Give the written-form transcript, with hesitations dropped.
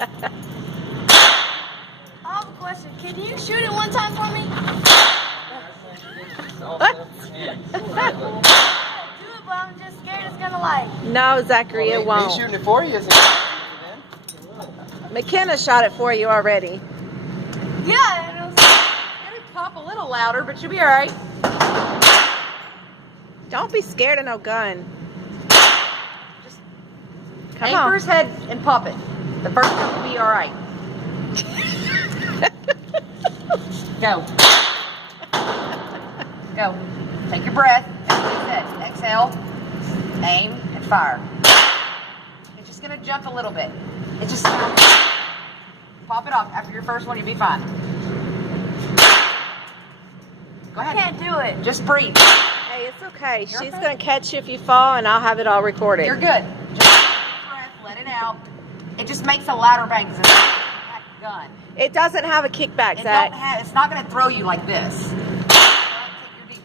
I have a question. Can you shoot it one time for me? Do it, but I'm just scared it's gonna like. No, Zachary, it won't. Me shooting it for you isn't McKenna shot it for you already. Yeah, it'll Pop a little louder, but you'll be all right. Don't be scared of no gun. Just Come aim for on. his head and pop it. The first one will be all right. Go. Go. Take your breath. Exhale. Aim and fire. It's just gonna jump a little bit. It just pop it off. After your first one, you'll be fine. Go ahead. I can't do it. Just breathe. Hey, it's okay. You're She's okay. going to catch you if you fall, and I'll have it all recorded. You're good. Just take a breath, let it out. It just makes a louder bang because it's a gun. It doesn't have a kickback, Zach. It's not going to throw you like this.